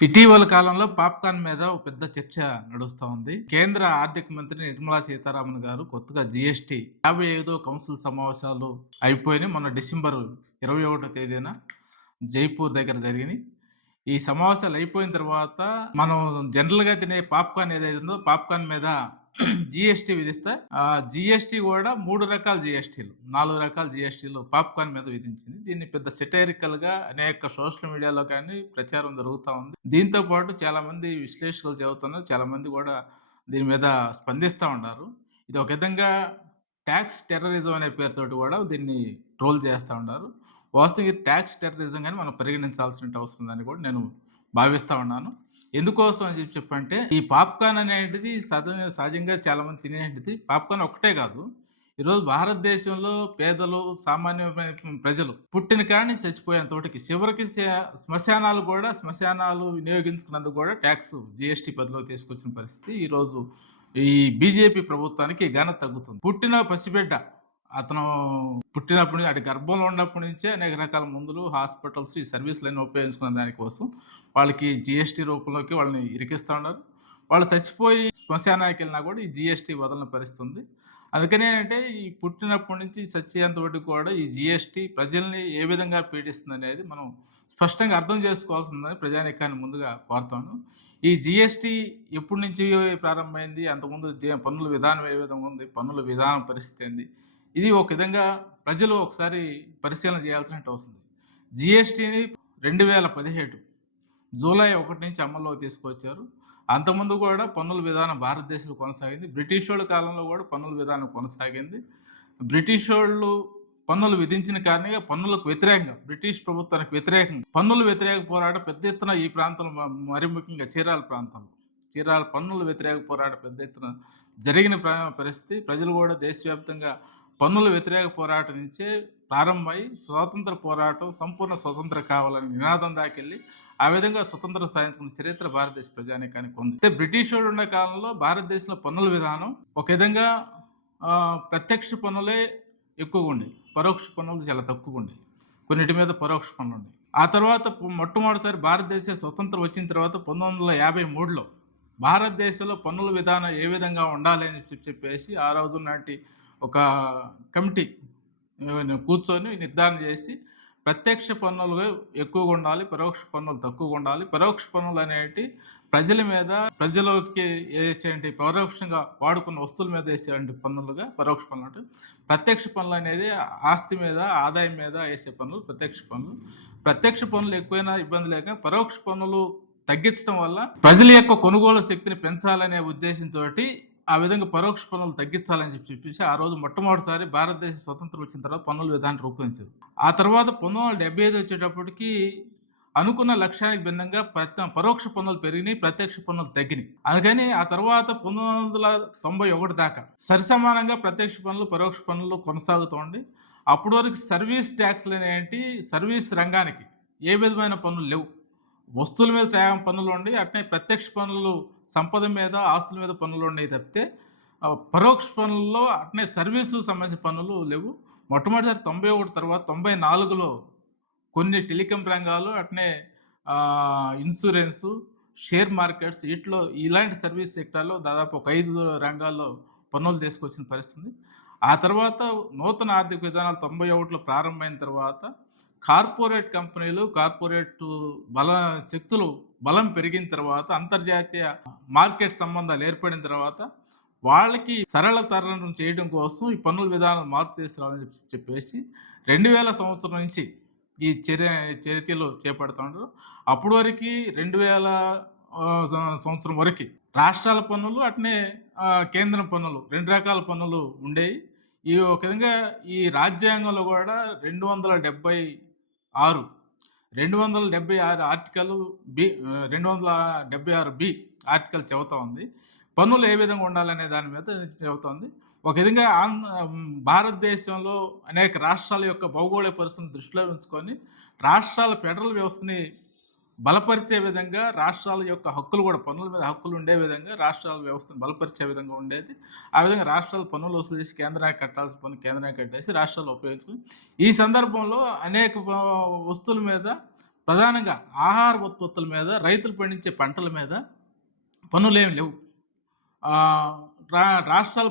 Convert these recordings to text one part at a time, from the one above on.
ఇటీవల కాలంలో పాప్‌కార్న్ మీద ఒక పెద్ద చర్చ నడుస్తా ఉంది. కేంద్ర ఆర్థిక మంత్రి నిర్మలా సీతారామన్ గారు కొత్తగా జీఎస్టీ 55వ కౌన్సిల్ సమావేశాలు అయిపోయినాయి. మొన్న డిసెంబర్ 21 తేదీన జైపూర్ దగ్గర జరిగినాయి. ఈ సమావేశాలు అయిపోయిన తర్వాత మనం జనరల్‌గా తినే పాప్‌కార్న్ ఏదైతే ఉందో పాప్‌కార్న్ మీద జీఎస్టీ విధిస్తే జీఎస్టీ కూడా 3 రకాల జీఎస్టీలు, 4 రకాల జీఎస్టీలు పాప్‌కార్న్ మీద విధించింది. దీన్ని పెద్ద సెటైరికల్‌గా అనేక సోషల్ మీడియాలో కానీ ప్రచారం జరుగుతా ఉంది. దీంతో పాటు చాలామంది విశ్లేషకులు చెబుతున్నారు. చాలామంది కూడా దీని మీద స్పందిస్తా ఉన్నారు. ఇది ఒక విధంగా టాక్స్ టెర్రరిజం అనే పేరుతోటి కూడా దీన్ని ట్రోల్ చేస్తా ఉన్నారు. వాస్తవంగా ఇది టాక్స్ టెర్రరిజం గాని మనం పరిగణించాల్సిన అవసరం ఉందని కూడా నేను భావిస్తా ఉన్నాను. ఎందుకోసం అని చెప్పంటే, ఈ పాప్‌కార్న్ అనేటిది సహజంగా చాలామంది తినేటిది. పాప్‌కార్న్ ఒక్కటే కాదు. ఈరోజు భారతదేశంలో పేదలు, సామాన్యమైన ప్రజలు పుట్టిన కాడి నుంచి చచ్చిపోయేంత వరకి చివరికి శ్మశానాలు వినియోగించుకున్నందుకు కూడా ట్యాక్స్ జీఎస్టీ పరిధిలోకి తీసుకొచ్చిన పరిస్థితి ఈరోజు ఈ బీజేపీ ప్రభుత్వానికి ఘనత తగ్గుతుంది. పుట్టిన పసిబిడ్డ అతను పుట్టినప్పటి నుంచి అంటే గర్భంలో ఉన్నప్పటి నుంచే అనేక రకాల మందులు, హాస్పిటల్స్ ఈ సర్వీసులన్నీ ఉపయోగించుకునే దానికోసం వాళ్ళకి జీఎస్టీ రూపంలోకి వాళ్ళని ఇరికిస్తా ఉన్నారు. వాళ్ళు చచ్చిపోయి శ్మశానానికెళ్ళినా కూడా ఈ జీఎస్టీ వదలని పరిస్థితి ఉంది. అందుకనే అంటే ఈ పుట్టినప్పటి నుంచి చచ్చేంత వరకు కూడా ఈ జీఎస్టీ ప్రజల్ని ఏ విధంగా పీడిస్తుందనేది మనం స్పష్టంగా అర్థం చేసుకోవాల్సిందని ప్రజానీకాన్ని ముందుగా కోరుతాను. ఈ జీఎస్టీ ఎప్పటి నుంచి ప్రారంభమైంది? అంతకుముందు పన్నుల విధానం ఏ విధంగా ఉంది? పన్నుల విధానం పరిస్థితి ఏంది? ఇది ఒక విధంగా ప్రజలు ఒకసారి పరిశీలన చేయాల్సినట్టు వస్తుంది. జీఎస్టీని 2017 జూలై 1 నుంచి అమల్లోకి తీసుకొచ్చారు. అంతకుముందు కూడా పన్నుల విధానం భారతదేశంలో కొనసాగింది. బ్రిటిషోళ్ళ కాలంలో కూడా పన్నుల విధానం కొనసాగింది. బ్రిటిషోళ్ళు పన్నులు విధించిన కారణంగా పన్నులకు వ్యతిరేకంగా బ్రిటిష్ ప్రభుత్వానికి వ్యతిరేకంగా పన్నుల వ్యతిరేక పోరాటం పెద్ద ఎత్తున ఈ ప్రాంతంలో మరి ముఖ్యంగా చీరాల ప్రాంతంలో పన్నుల వ్యతిరేక పోరాటం పెద్ద ఎత్తున జరిగిన పరిస్థితి. ప్రజలు కూడా దేశవ్యాప్తంగా పన్నుల వ్యతిరేక పోరాటం నుంచే ప్రారంభమై స్వాతంత్ర పోరాటం సంపూర్ణ స్వతంత్రం కావాలని నినాదం దాకెళ్ళి ఆ విధంగా స్వతంత్రం సాధించుకున్న చరిత్ర భారతదేశ ప్రజానీకానికి ఉంది. అయితే బ్రిటిష్ వాడు ఉన్న కాలంలో భారతదేశంలో పన్నుల విధానం ఒక విధంగా ప్రత్యక్ష పన్నులే ఎక్కువగా ఉండేవి. పరోక్ష పన్నులు చాలా తక్కువగా ఉండేవి. కొన్నిటి మీద పరోక్ష పన్నులు ఉండేవి. ఆ తర్వాత మొట్టమొదటిసారి భారతదేశం స్వతంత్రం వచ్చిన తర్వాత 1953లో భారతదేశంలో పన్నుల విధానం ఏ విధంగా ఉండాలి అని చెప్పేసి ఆ రోజు నాటి ఒక కమిటీ కూర్చొని నిర్ధారణ చేసి ప్రత్యక్ష పన్నులు ఎక్కువగా ఉండాలి, పరోక్ష పన్నులు తక్కువగా ఉండాలి. పరోక్ష పన్నులు అనేటి ప్రజల మీద ప్రజలకి వేసేటి పరోక్షంగా వాడుకున్న వస్తువుల మీద వేసేటువంటి పన్నులుగా పరోక్ష పన్నులు అంటే, ప్రత్యక్ష పన్నులు అనేది ఆస్తి మీద ఆదాయం మీద వేసే పన్నులు ప్రత్యక్ష పన్నులు. ప్రత్యక్ష పన్నులు ఎక్కువైనా ఇబ్బంది లేక పరోక్ష పన్నులు తగ్గించడం వల్ల ప్రజల యొక్క కొనుగోలు శక్తిని పెంచాలనే ఉద్దేశంతో ఆ విధంగా పరోక్ష పన్నులు తగ్గించాలని చెప్పేసి ఆ రోజు మొట్టమొదటిసారి భారతదేశ స్వతంత్రం వచ్చిన తర్వాత పన్నుల విధానం రూపొందించారు. ఆ తర్వాత 1975 వచ్చేటప్పటికి అనుకున్న లక్ష్యానికి భిన్నంగా పరోక్ష పన్నులు పెరిగినాయి, ప్రత్యక్ష పన్నులు తగ్గినాయి. అందుకని ఆ తర్వాత 1991 దాకా సరిసమానంగా ప్రత్యక్ష పన్నులు, పరోక్ష పన్నులు కొనసాగుతోంది. అప్పటి వరకు సర్వీస్ ట్యాక్స్లు అనేటి సర్వీస్ రంగానికి ఏ విధమైన పన్నులు లేవు. వస్తువుల మీద పన్నులు ఉండేవి. అట్నే ప్రత్యక్ష పన్నులు సంపద మీద, ఆస్తుల మీద పన్నులు ఉండేవి తప్పితే పరోక్ష పన్నుల్లో అట్నే సర్వీసుకు సంబంధించిన పన్నులు లేవు. మొట్టమొదటిసారి 91 తర్వాత 94లో కొన్ని టెలికాం రంగాలు అట్నే ఇన్సూరెన్సు, షేర్ మార్కెట్స్ ఇలాంటి సర్వీస్ సెక్టార్‌లో దాదాపు ఒక 5 రంగాల్లో పన్నులు తీసుకొచ్చిన పరిస్థితి. ఆ తర్వాత నూతన ఆర్థిక విధానాలు 91లో ప్రారంభమైన తర్వాత కార్పొరేట్ కంపెనీలు, శక్తులు బలం పెరిగిన తర్వాత, అంతర్జాతీయ మార్కెట్ సంబంధాలు ఏర్పడిన తర్వాత వాళ్ళకి సరళతరం చేయడం కోసం ఈ పన్నుల విధానాలు మార్పు తీసుకురావాలని చెప్పేసి 2000 సంవత్సరం నుంచి ఈ చర్యలు చేపడతా ఉంటారు. అప్పటి వరకు 2000 సంవత్సరం వరకు రాష్ట్రాల పన్నులు అట్నే కేంద్రం పన్నులు 2 రకాల పన్నులు ఉండేవి. ఈ ఒక విధంగా ఈ రాజ్యాంగంలో కూడా 276 ఆర్టికల్ 276 ఆర్టికల్ చెబుతా ఉంది. పన్నులు ఏ విధంగా ఉండాలనే దాని మీద చెబుతోంది. ఒక విధంగా భారతదేశంలో అనేక రాష్ట్రాల యొక్క భౌగోళిక పరిస్థితిని దృష్టిలో ఉంచుకొని రాష్ట్రాల ఫెడరల్ వ్యవస్థని బలపరిచే విధంగా రాష్ట్రాల యొక్క హక్కులు కూడా పన్నుల మీద హక్కులు ఉండే విధంగా రాష్ట్రాల వ్యవస్థను బలపరిచే విధంగా ఉండేది. ఆ విధంగా రాష్ట్రాలు పన్నులు వసూలు చేసి కేంద్రానికి కట్టాల్సిన పన్ను కేంద్రానికి కట్టేసి రాష్ట్రాలు ఉపయోగించుకుని ఈ సందర్భంలో అనేక వస్తువుల మీద ప్రధానంగా ఆహార ఉత్పత్తుల మీద, రైతులు పండించే పంటల మీద పన్నులేమి లేవు. ఆహ్, రాష్ట్రాల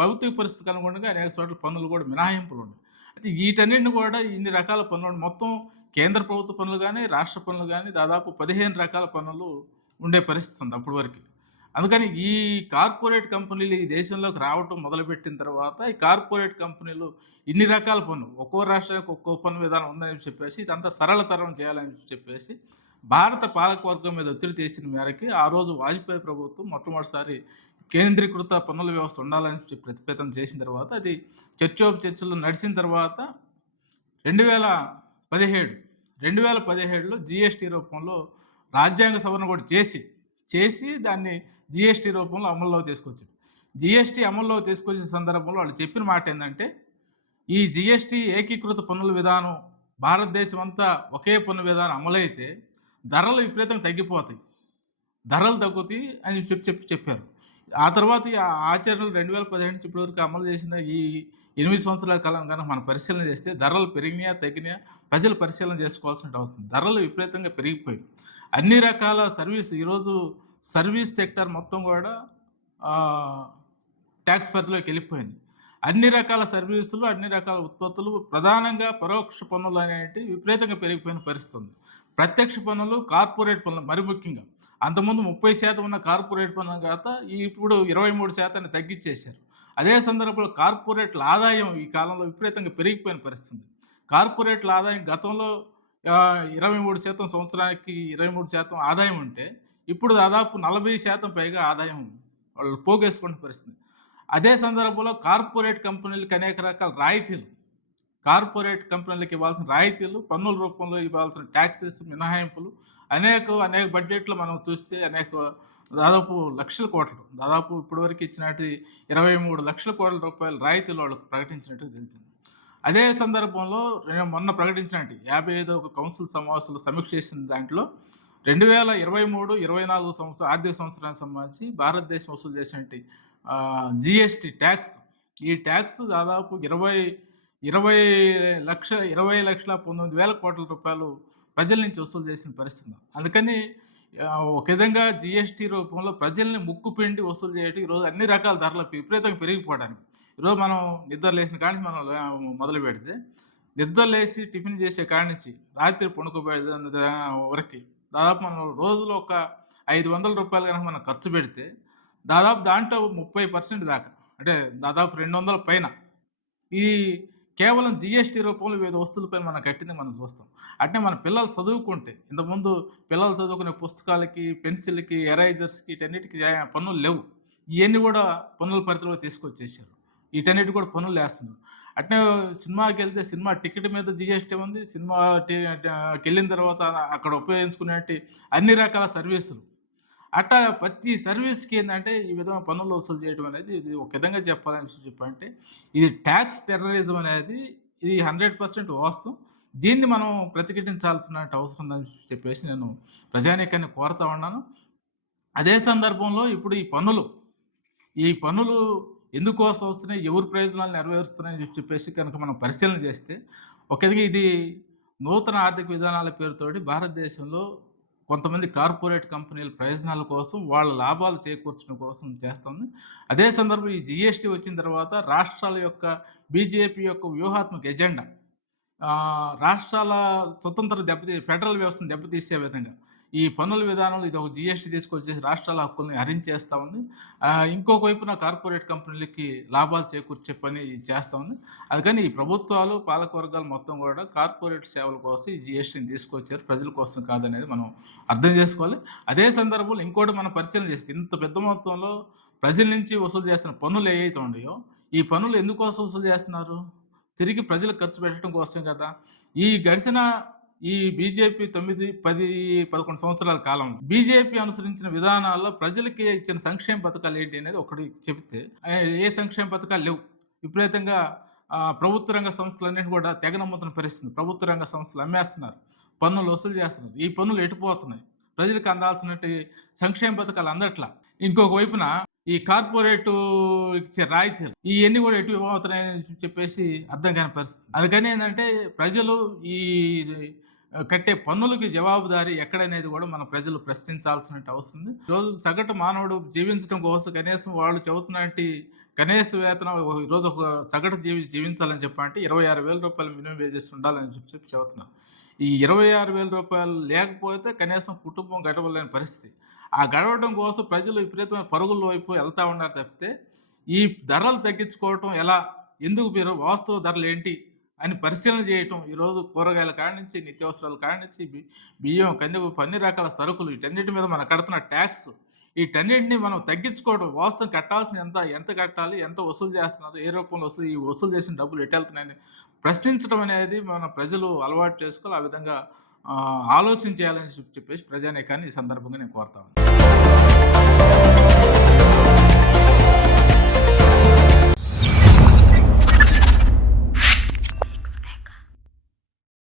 భౌతిక పరిస్థితికి అనుగుణంగా అనేక చోట్ల పన్నులు కూడా మినహాయింపులున్నాయి. అయితే వీటన్నిటిని కూడా ఇన్ని రకాల పన్నులు మొత్తం కేంద్ర ప్రభుత్వ పన్నులు గాని, రాష్ట్ర పన్నులు గాని దాదాపు 15 రకాల పన్నులు ఉండే పరిస్థితి ఉంది అప్పటి వరకి. అందుకని ఈ కార్పొరేట్ కంపెనీలు ఈ దేశంలోకి రావటం మొదలుపెట్టిన తర్వాత, ఈ కార్పొరేట్ కంపెనీలు ఇన్ని రకాల పన్ను, ఒక్కో రాష్ట్రానికి ఒక్కో పన్ను విధానం ఉందని చెప్పేసి, ఇదంతా సరళతరం చేయాలని చెప్పేసి, భారత పాలకవర్గం మీద ఒత్తిడి తెచ్చిన మేరకి, ఆ రోజు వాజ్పేయి ప్రభుత్వం మొట్టమొదటిసారి కేంద్రీకృత పన్నుల వ్యవస్థ ఉండాలని ప్రతిపాదన చేసిన తర్వాత, అది చర్చోపచర్చలు నడిచిన తర్వాత 2017 2017లో జీఎస్టీ రూపంలో రాజ్యాంగ సవరణ కూడా చేసి దాన్ని జీఎస్టీ రూపంలో అమల్లోకి తీసుకొచ్చారు. జీఎస్టీ అమల్లోకి తీసుకొచ్చిన సందర్భంలో వాళ్ళు చెప్పిన మాట ఏందంటే, ఈ జీఎస్టీ ఏకీకృత పన్నుల విధానం భారతదేశం అంతా ఒకే పన్ను విధానం అమలైతే ధరలు విపరీతంగా తగ్గిపోతాయి. ధరలు తగ్గుతాయి అని చెప్పారు. ఆ తర్వాత ఈ ఆచరణలు 2015 నుంచి ఇప్పటివరకు అమలు చేసిన ఈ 8 సంవత్సరాల కాలం గనక మనం పరిశీలన చేస్తే ధరలు పెరిగినాయా? తగ్గినాయా? ప్రజలు పరిశీలన చేసుకోవాల్సిన అవసరం. ధరలు విపరీతంగా పెరిగిపోయాయి. అన్ని రకాల ఈరోజు సర్వీస్ సెక్టార్ మొత్తం కూడా ట్యాక్స్ పరిధిలోకి వెళ్ళిపోయింది. అన్ని రకాల సర్వీసులు, అన్ని రకాల ఉత్పత్తులు, ప్రధానంగా పరోక్ష పన్నులు అనేటివి విపరీతంగా పెరిగిపోయిన పరిస్థితి ఉంది. ప్రత్యక్ష పన్నులు, కార్పొరేట్ పన్నులు మరి ముఖ్యంగా. అంతకుముందు 30% ఉన్న కార్పొరేట్ పన్ను కాక ఇప్పుడు 23% తగ్గించేశారు. అదే సందర్భంలో కార్పొరేట్ల ఆదాయం ఈ కాలంలో విపరీతంగా పెరిగిపోయిన పరిస్థితి. కార్పొరేట్ల ఆదాయం గతంలో 23% సంవత్సరానికి 23% ఆదాయం ఉంటే, ఇప్పుడు దాదాపు 40% పైగా ఆదాయం వాళ్ళు పోగేసుకునే పరిస్థితి. అదే సందర్భంలో కార్పొరేట్ కంపెనీలకు అనేక రకాల రాయితీలు, కార్పొరేట్ కంపెనీలకు ఇవ్వాల్సిన రాయితీలు, పన్నుల రూపంలో ఇవ్వాల్సిన ట్యాక్సెస్ మినహాయింపులు అనేక బడ్జెట్లు మనం చూస్తే దాదాపు లక్షల కోట్లు, దాదాపు ఇప్పటివరకు ఇచ్చినట్టు 23 లక్షల కోట్ల రూపాయల రాయితీలు వాళ్ళకు ప్రకటించినట్టు తెలిసింది. అదే సందర్భంలో మొన్న ప్రకటించినట్టు 55వ కౌన్సిల్ సమావేశంలో సమీక్ష చేసిన దాంట్లో 2023-24 ఆర్థిక సంవత్సరానికి సంబంధించి భారతదేశం వసూలు చేసినట్టు జీఎస్టీ ట్యాక్స్, ఈ ట్యాక్స్ దాదాపు 20,19,000 కోట్ల రూపాయలు ప్రజల నుంచి వసూలు చేసిన పరిస్థితి. అందుకని ఒక విధంగా జీఎస్టీ రూపంలో ప్రజల్ని ముక్కుపిండి వసూలు చేయడం ఈరోజు అన్ని రకాల ధరలు విపరీతంగా పెరిగిపోవడానికి. ఈరోజు మనం నిద్ర లేచిన కాడి నుంచి మనం మొదలు పెడితే, నిద్ర లేచి టిఫిన్ చేసే కాడి నుంచి రాత్రి పడుకోబోయే వరకు దాదాపు మనం రోజులో ఒక 500 రూపాయలు కనుక మనం ఖర్చు పెడితే, దాదాపు దాంట్లో 30% దాకా, అంటే దాదాపు 200 పైన ఈ కేవలం జీఎస్టీ రూపంలో వివిధ వస్తువులపైన మనం కట్టింది మనం చూస్తాం. అంటే మన పిల్లలు చదువుకుంటే, ఇంతకుముందు పిల్లలు చదువుకునే పుస్తకాలకి, పెన్సిల్‌కి, ఎరైజర్స్‌కి వీటన్నిటికి పన్నులు లేవు. ఇయన్నీ కూడా పన్నుల పరిధిలోకి తీసుకొచ్చేసారు. వీటన్నిటికి కూడా పన్నులేస్తున్నారు. అట్నే సినిమాకెళ్తే సినిమా టికెట్ మీద జీఎస్టీ ఉంది. కెళ్ళిన తర్వాత అక్కడ ఉపయోగించుకునేటి అన్ని రకాల సర్వీసులు. అట్టా ప్రతి సర్వీస్‌కి ఏందంటే ఈ విధంగా పన్నులు వసూలు చేయడం అనేది ఇది ఒక విధంగా చెప్పాలంటే ఇది ట్యాక్స్ టెర్రరిజం అనేది ఇది 100% వాస్తవం. దీన్ని మనం ప్రతిఘటించాల్సిన అవసరం ఉందని చెప్పేసి నేను ప్రజానీకాన్ని కోరుతా ఉన్నాను. అదే సందర్భంలో ఇప్పుడు ఈ పన్నులు ఎందుకోసం వస్తున్నాయి? ఎవరి ప్రయోజనాలు నెరవేరుస్తున్నాయని చెప్పేసి కనుక మనం పరిశీలన చేస్తే, ఒక విధంగా ఇది నూతన ఆర్థిక విధానాల పేరుతోటి భారతదేశంలో కొంతమంది కార్పొరేట్ కంపెనీల ప్రయోజనాల కోసం, వాళ్ళ లాభాలు చేకూర్చడం కోసం చేస్తుంది. అదే సందర్భంలో ఈ జీఎస్టీ వచ్చిన తర్వాత రాష్ట్రాల యొక్క బీజేపీ యొక్క వ్యూహాత్మక ఎజెండా రాష్ట్రాల ఫెడరల్ వ్యవస్థను దెబ్బతీసే విధంగా ఈ పన్నుల విధానంలో ఇది ఒక జీఎస్టీ తీసుకొచ్చేసి రాష్ట్రాల హక్కుల్ని హరించేస్తూ ఉంది. ఇంకొక వైపున కార్పొరేట్ కంపెనీలకి లాభాలు చేకూర్చే పని చేస్తూ ఉంది. అందుకని ఈ ప్రభుత్వాలు, పాలకవర్గాలు మొత్తం కూడా కార్పొరేట్ సేవల కోసం ఈ జీఎస్టీని తీసుకొచ్చారు, ప్రజల కోసం కాదనేది మనం అర్థం చేసుకోవాలి. అదే సందర్భంలో ఇంకోటి మనం పరిశీలన చేస్తే, ఇంత పెద్ద మొత్తంలో ప్రజల నుంచి వసూలు చేస్తున్న పన్నులు ఏవైతే ఉన్నాయో, ఈ పన్నులు ఎందుకోసం వసూలు చేస్తున్నారు? తిరిగి ప్రజలకు ఖర్చు పెట్టడం కోసమే కదా. ఈ గడిచిన ఈ బీజేపీ 9, 10, 11 సంవత్సరాల కాలంలో బీజేపీ అనుసరించిన విధానాల్లో ప్రజలకి ఇచ్చిన సంక్షేమ పథకాలు ఏంటి అనేది ఒకటి చెబితే, ఏ సంక్షేమ పథకాలు లేవు. విపరీతంగా ప్రభుత్వ రంగ సంస్థలన్నింటినీ కూడా తెగ నమ్ముతున్న పరిస్థితి. ప్రభుత్వ రంగ సంస్థలు అమ్మేస్తున్నారు, పన్నులు వసూలు చేస్తున్నారు. ఈ పన్నులు ఎటుపోతున్నాయి? ప్రజలకు అందాల్సినట్టు సంక్షేమ పథకాలు అందట్లా. ఇంకొక వైపున ఈ కార్పొరేట్ ఇచ్చే రాయితీలు ఇవన్నీ కూడా ఎటు అవుతున్నాయని చెప్పేసి అర్థం కాని పరిస్థితి. అందుకని ఏంటంటే ప్రజలు ఈ కట్టే పన్నులకి జవాబుదారీ ఎక్కడనేది కూడా మన ప్రజలు ప్రశ్నించాల్సిన అవసరం ఉంది. ఈరోజు సగటు మానవుడు జీవించడం కోసం కనీసం వాళ్ళు చెబుతున్నటి కనీస వేతనం ఈరోజు ఒక సగటు జీవించాలని చెప్పంటే రూ. 26,000 మినిమం వేజెస్ ఉండాలని చెప్పి చెబుతున్నారు. ఈ రూ. 26,000 లేకపోతే కనీసం కుటుంబం గడవలేని పరిస్థితి. ఆ గడవడం కోసం ప్రజలు విపరీతమైన పరుగుల వైపు వెళ్తా ఉన్నారు తప్పితే, ఈ ధరలు తగ్గించుకోవటం ఎలా? ఎందుకు మీరు వాస్తవ ధరలేంటి? అని పరిశీలన చేయటం ఈరోజు కూరగాయల కాడ నుంచి, నిత్యావసరాల కాడ నుంచి, బియ్యం, కందిపప్పు అన్ని రకాల సరుకులు వీటన్నిటి మీద మనం కడుతున్న ట్యాక్స్ వీటన్నిటిని మనం తగ్గించుకోవడం, వాస్తవం కట్టాల్సింది ఎంత కట్టాలి? ఎంత వసూలు చేస్తున్నారు? ఏ రూపంలో వసూలు ఈ వసూలు చేసిన డబ్బులు ఎటెళ్తున్నాయని ప్రశ్నించడం అనేది మన ప్రజలు అలవాటు చేసుకోవాలి. ఆ విధంగా ఆలోచన చేయాలని చెప్పేసి ప్రజానీకాన్ని ఈ సందర్భంగా నేను కోరుతా ఉన్నాను.